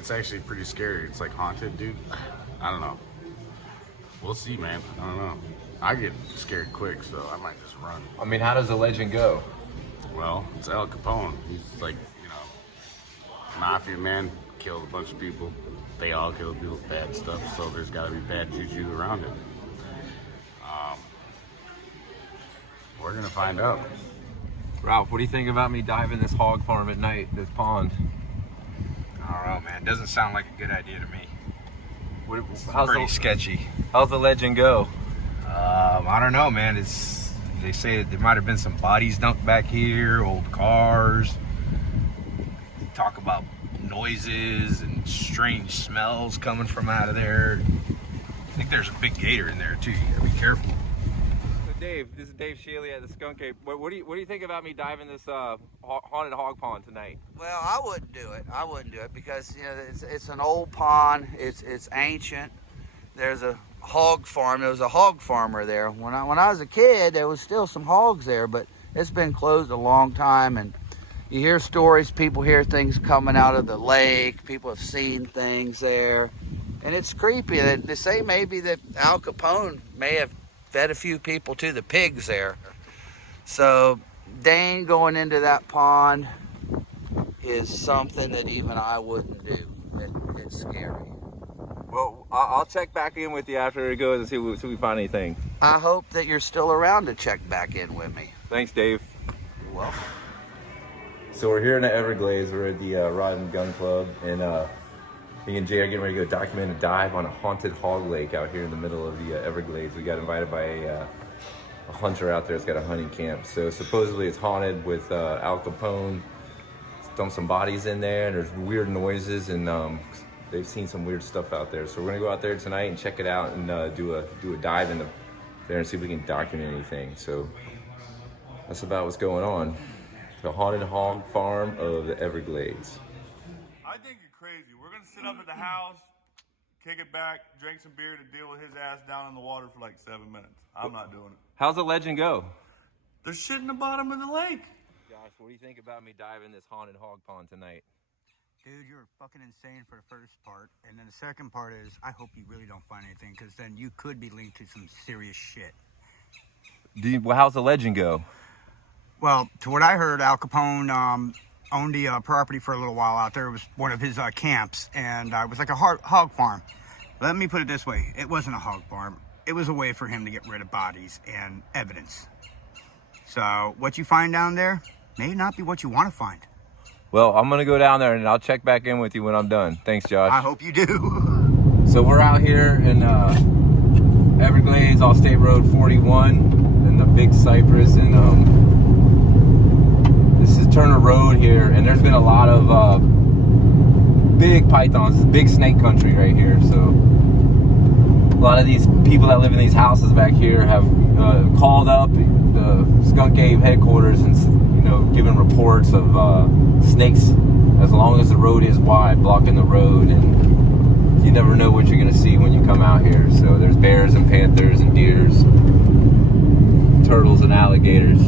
It's actually pretty scary. It's like haunted, dude. I don't know. We'll see, man. I don't know. I get scared quick, so I might just run. I mean, how does the legend go? Well, it's Al Capone. He's like, you know, mafia man, killed a bunch of people. They all killed people with bad stuff, so there's got to be bad juju around it. We're gonna find out. Ralph, what do you think about me diving this hog farm at night, this pond? I don't know, man. Doesn't sound like a good idea to me. How's Pretty sketchy. How's the legend go? I don't know, man. They say that there might have been some bodies dumped back here, old cars. They talk about noises and strange smells coming from out of there. I think there's a big gator in there too. You gotta be careful. So Dave, this is Dave Shealy at the Skunk Cape. What do you think about me diving this haunted hog pond tonight? Well, I wouldn't do it. I wouldn't do it because, you know, it's an old pond. It's ancient. There's a hog farm. There was a hog farmer there. When I was a kid, there was still some hogs there, but it's been closed a long time. And you hear stories. People hear things coming out of the lake. People have seen things there, and it's creepy. They say maybe that Al Capone may have fed a few people to the pigs there. So Dane going into that pond is something that even I wouldn't do. It's scary. Well, I'll check back in with you after it goes and see if we find anything. I hope that you're still around to check back in with me. Thanks, Dave. You're welcome. So we're here in the Everglades. We're at the Rod and Gun Club, and me and Jay are getting ready to go document a dive on a haunted hog lake out here in the middle of the Everglades. We got invited by a hunter out there that's got a hunting camp. So supposedly it's haunted with Al Capone. Dumped some bodies in there, and there's weird noises, and they've seen some weird stuff out there. So we're gonna go out there tonight and check it out and do a dive in there and see if we can document anything. So that's about what's going on. The haunted hog farm of the Everglades. I think you're crazy. We're gonna sit up at the house, kick it back, drink some beer to deal with his ass down in the water for like 7 minutes. I'm not doing it. How's the legend go? There's shit in the bottom of the lake. Josh, what do you think about me diving this haunted hog pond tonight? Dude, you're fucking insane for the first part. And then the second part is, I hope you really don't find anything, because then you could be linked to some serious shit. Well, how's the legend go? Well, to what I heard, Al Capone owned the property for a little while out there. It was one of his camps, and it was like a hog farm. Let me put it this way. It wasn't a hog farm. It was a way for him to get rid of bodies and evidence. So what you find down there may not be what you want to find. Well, I'm gonna go down there and I'll check back in with you when I'm done. Thanks, Josh. I hope you do. So we're out here in Everglades, off State Road 41, in the Big Cypress, and this is Turner Road here, and there's been a lot of big pythons, big snake country right here. So a lot of these people that live in these houses back here have called up the Skunk Cave headquarters and, you know, given reports of snakes as long as the road is wide, blocking the road, and you never know what you're gonna see when you come out here. So there's bears and panthers and deers, turtles and alligators.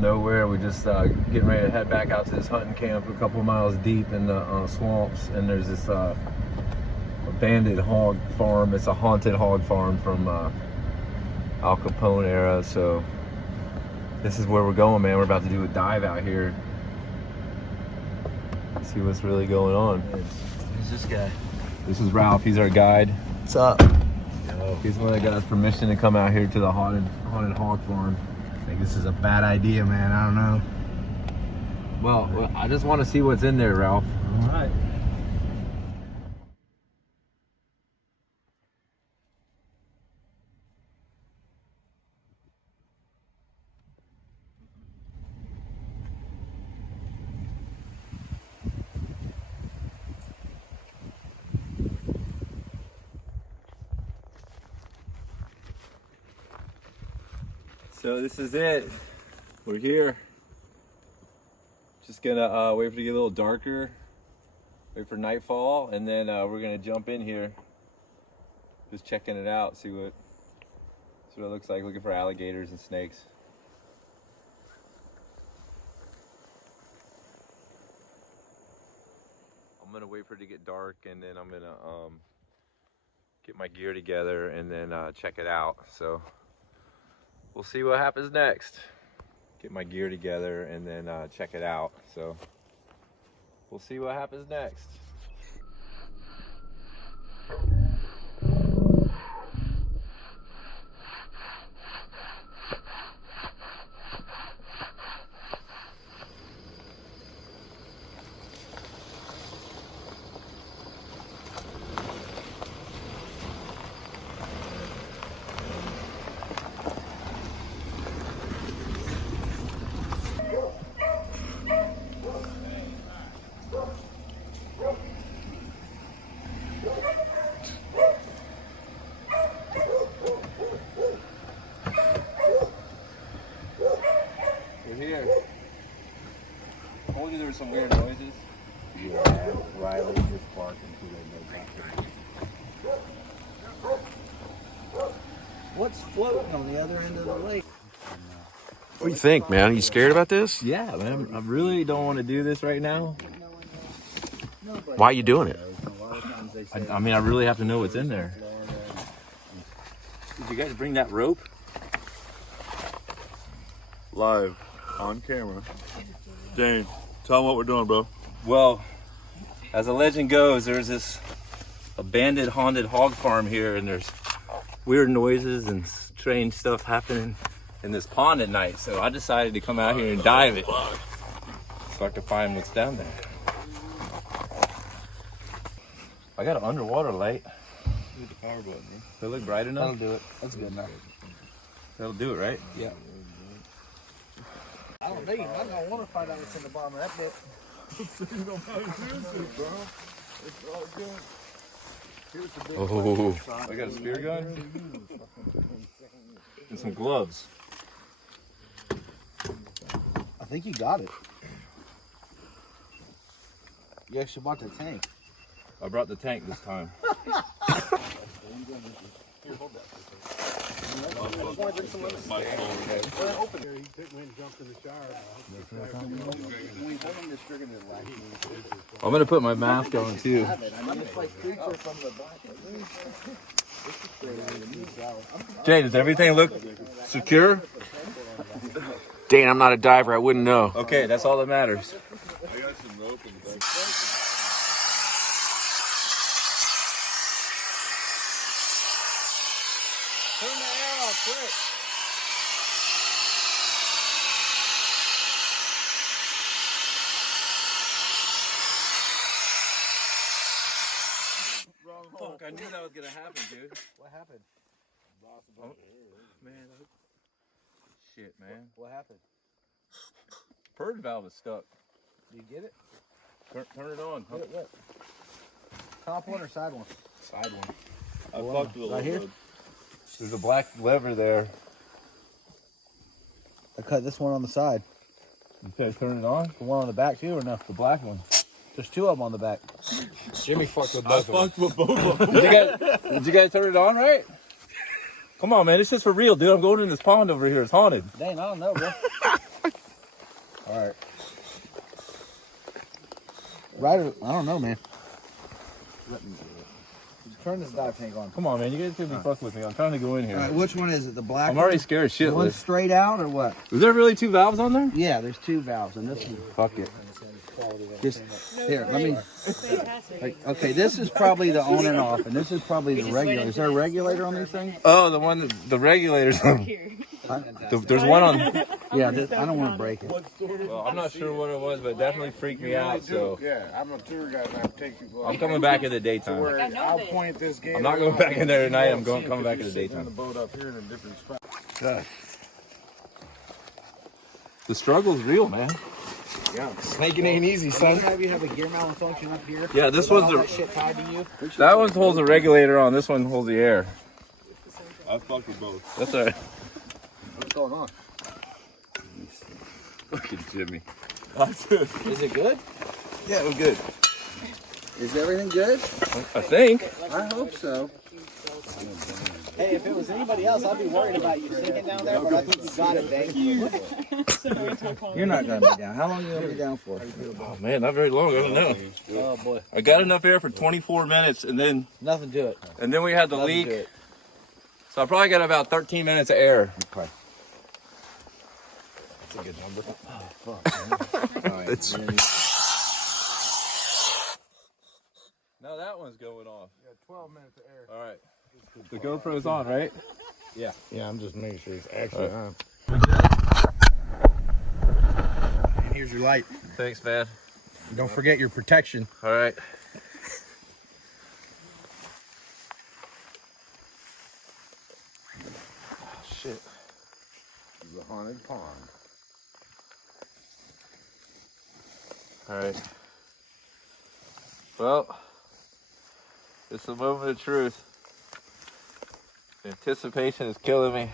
Nowhere. We're just getting ready to head back out to this hunting camp a couple miles deep in the swamps, and there's this abandoned hog farm. It's a haunted hog farm from Al Capone era. So this is where we're going, man. We're about to do a dive out here, see what's really going on. Who's this guy? This is Ralph. He's our guide. What's up? He's the one that got us permission to come out here to the haunted hog farm. I think this is a bad idea, man. I don't know. Well, I just want to see what's in there, Ralph. All right. So this is it. We're here. Just gonna wait for it to get a little darker, wait for nightfall, and then we're gonna jump in here. Just checking it out, see what That's what it looks like, looking for alligators and snakes. I'm gonna wait for it to get dark, and then I'm gonna get my gear together and then check it out. So we'll see what happens next. Get my gear together and then check it out. So we'll see what happens next. We're here. I told you there were some weird noises. Yeah, Riley just barking to their What's floating on the other end of the lake? What do you think, man? Are you scared about this? Yeah, man. I really don't want to do this right now. Why are you doing it? I mean, I really have to know what's in there. Did you guys bring that rope? Live on camera. Dane, tell them what we're doing, bro. Well, as the legend goes, there's this abandoned haunted hog farm here, and there's weird noises and strange stuff happening in this pond at night. So I decided to come out here and dive it so I could find what's down there. I got an underwater light. Hit the power button, bro. Does it look bright enough? That'll do it. That's good enough. That'll do it, right? Yeah. I don't know. I don't want to find out what's in the bottom of that bit. Oh, I got a spear gun and some gloves. I think you got it. You actually bought the tank. I brought the tank this time. I'm gonna put my mask on too. Jay, does everything look secure? Dane, I'm not a diver. I wouldn't know. Okay, that's all that matters. I got some rope in the back. Turn the air off quick. Fuck, I knew that was gonna happen, dude. What happened? Oh, man. Shit, man. What happened? Purge valve is stuck. Do you get it? Turn it on. Hit it what? Top one or side one? Side one. I fucked with a Right here? little. There's a black lever there. I cut this one on the side. Okay, turn it on. The one on the back too, or no? The black one. There's two of them on the back. Jimmy fucked with I both of them. fucked with both of them. Did you guys turn it on right? Come on, man. This is for real, dude. I'm going in this pond over here. It's haunted. Dang, I don't know, bro. All right. Right, I don't know, man. Turn this dive tank on. Come on, man. You guys could be fucking with me. I'm trying to go in here. All right, which one is it? The black I'm one? already scared The one shitless. straight out or what? Is there really two valves on there? Yeah, there's two valves, and this one. Fuck it. Just here, let me. Okay, this is probably the on and off, and this is probably the regulator. Is there a regulator on these things? Oh, the one, the regulators. There's one on. Yeah, I don't want to break it. Well, I'm not sure what it was, but it definitely freaked me out. So Yeah, I'm a tour guide and I'll take you. I'm coming back in the daytime. Where I'll point this gate. I'm not going back in there tonight. I'm coming back in the The daytime. boat up here in a different spot. The struggle's real, man. Snaking ain't easy, son. Have you have a gear malfunction up here? Yeah, this All one's that the. shit tied to you. That one holds the regulator on. This one holds the air. I fucked with both. That's all right. What's going on? Fucking Jimmy. Is it good? Yeah, we're good. Is everything good? I think. I hope so. Hey, if it was anybody else, I'd be worried about you sinking down there, but I think you got it, Dane. You're not gonna be down. How long are you gonna be down for? Oh man, not very long. I don't know. Oh boy. I got enough air for 24 minutes, and then Nothing to it. we had the Nothing leak. to it. So I probably got about 13 minutes of air. Okay. That's a good number. Oh fuck. Man. All right. No, that one's going off. Yeah, 12 minutes of air. All right. The GoPro's on, right? Yeah. Yeah, I'm just making sure it's actually on. And here's your light. Thanks, man. Don't forget your protection. All right. Shit. This is a haunted pond. All right. Well, it's the moment of truth. Anticipation is killing me.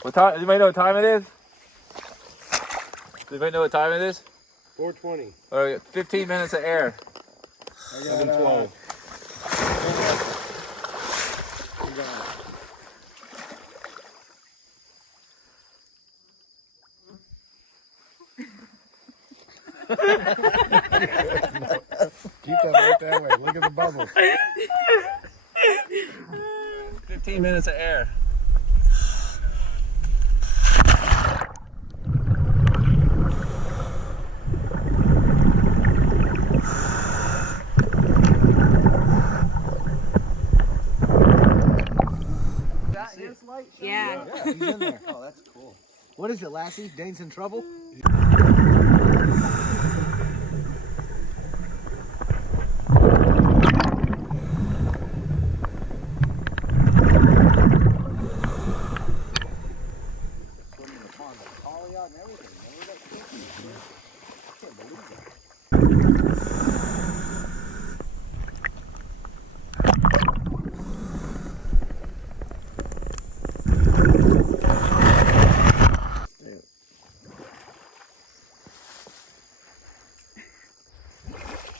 What time? Anybody know what time it is? Does anybody know what time it is? 420. All right, 15 minutes of air. I got 12. Keep that right that way. Look at the bubbles. 15 minutes of air. Yeah. Yeah, he's in there. Oh, that's cool. What is it, Lassie? Dane's in trouble?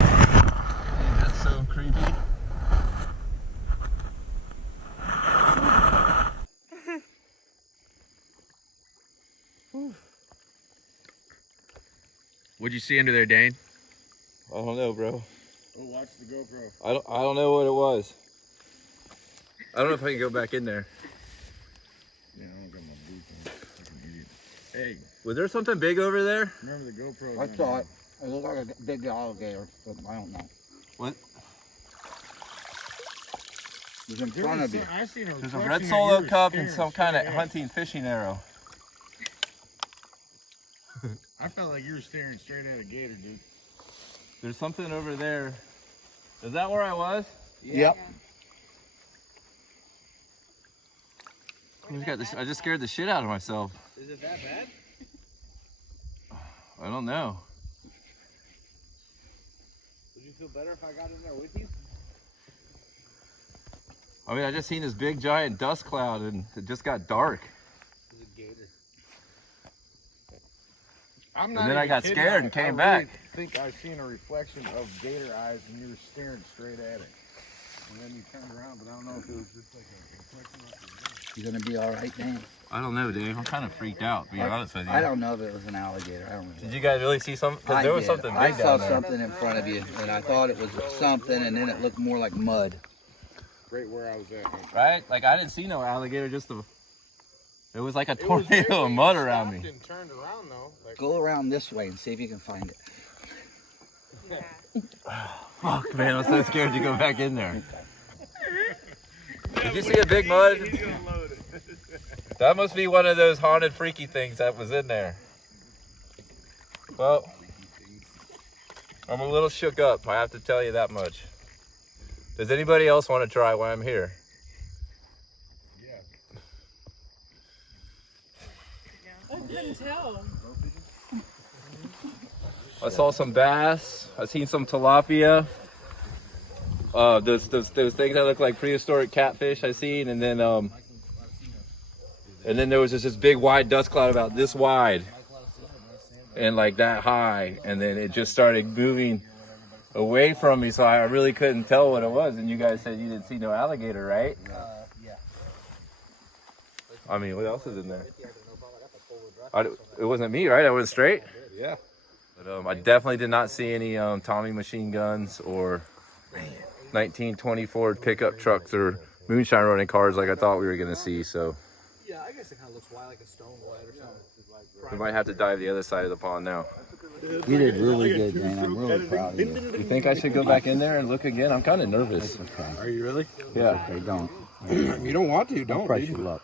That's so creepy. What'd you see under there, Dane? I don't know, bro. Oh, watch the GoPro. I don't know what it was. I don't know if I can go back in there. Yeah, I don't got my boots on. Like an idiot. Hey, Was there something big over there? remember the GoPro? I saw it. It looked like a big alligator, but I don't know. What? It was in front of you. I seen a There's a reflection red of solo yours cup and staring some kind of straight at it. hunting fishing arrow. I felt like you were staring straight at a gator, dude. There's something over there. Is that where I was? Yep. I just scared the shit out of myself. Is it that bad? I don't know. Would you feel better if I got in there with you? I mean, I just seen this big giant dust cloud and it just got dark. It's a gator. I'm And not then I even got kidding. scared and came back. I think I seen a reflection of gator eyes and you were staring straight at it. And then you turned around, but I don't know if it was just like a reflection of the You gonna be all right, Dan? I don't know, Dave. I'm kind of freaked out, to be honest with you. I don't know if it was an alligator. I don't know. Did you guys really see something? Because there was something big I saw down there. something in front of you, and I thought it was something, and then it looked more like mud. right where I was at. Man. Right? Like, I didn't see no alligator, just a... It was like a tornado of mud around me. And turned around though. Like, Go around this way and see if you can find it. Fuck, man, I'm so scared to go back in there. Did you see a big mud? That must be one of those haunted freaky things that was in there. Well, I'm a little shook up, I have to tell you that much. Does anybody else want to try while I'm here? I couldn't tell. I saw some bass. I seen some tilapia. Those things that look like prehistoric catfish I seen, and then there was just this big wide dust cloud about this wide, and like that high, and then it just started moving away from me, so I really couldn't tell what it was. And you guys said you didn't see no alligator, right? Yeah. I mean, what else is in there? It wasn't me, right? I went straight? Yeah. But I definitely did not see any Tommy machine guns or 1920 Ford pickup trucks or moonshine running cars like I thought we were going to see. So Yeah, I guess it kind of looks like a stone white or something. we might have to dive the other side of the pond now. You did really good, Dane. I'm really proud of you. You think I should go back in there and look again? I'm kind of nervous. Are you really? Yeah. Okay, don't. You don't want to, don't. Press dude. your luck.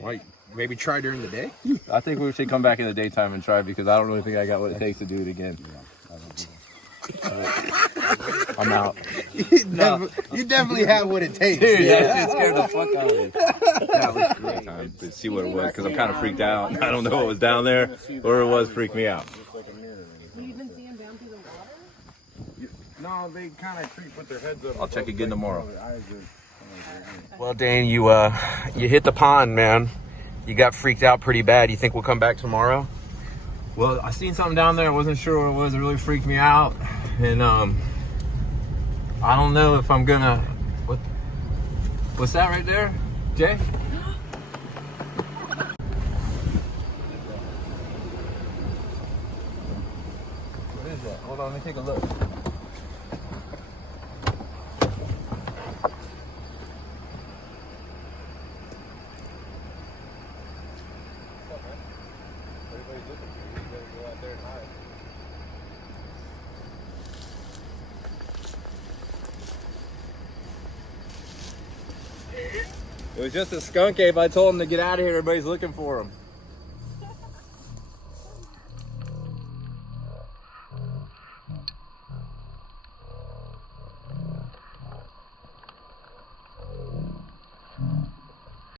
Why? Maybe try during the day. I think we should come back in the daytime and try because I don't really think I got what it takes to do it again. I'm out. You definitely have what it takes. Dude, that shit scared the fuck out of me. That was a great time to see what it was because I'm kind of freaked out. I don't know what was down there or it was freaked me out. Do you even see him down through the water? No, they kind of creep with their heads up. I'll check again tomorrow. Well, Dane, you hit the pond, man. You got freaked out pretty bad. You think we'll come back tomorrow? Well, I seen something down there. I wasn't sure what it was. It really freaked me out. And I don't know if I'm gonna. What's that right there, Jay? What is that? Hold on, let me take a look. It was just a skunk ape. I told him to get out of here. Everybody's looking for him.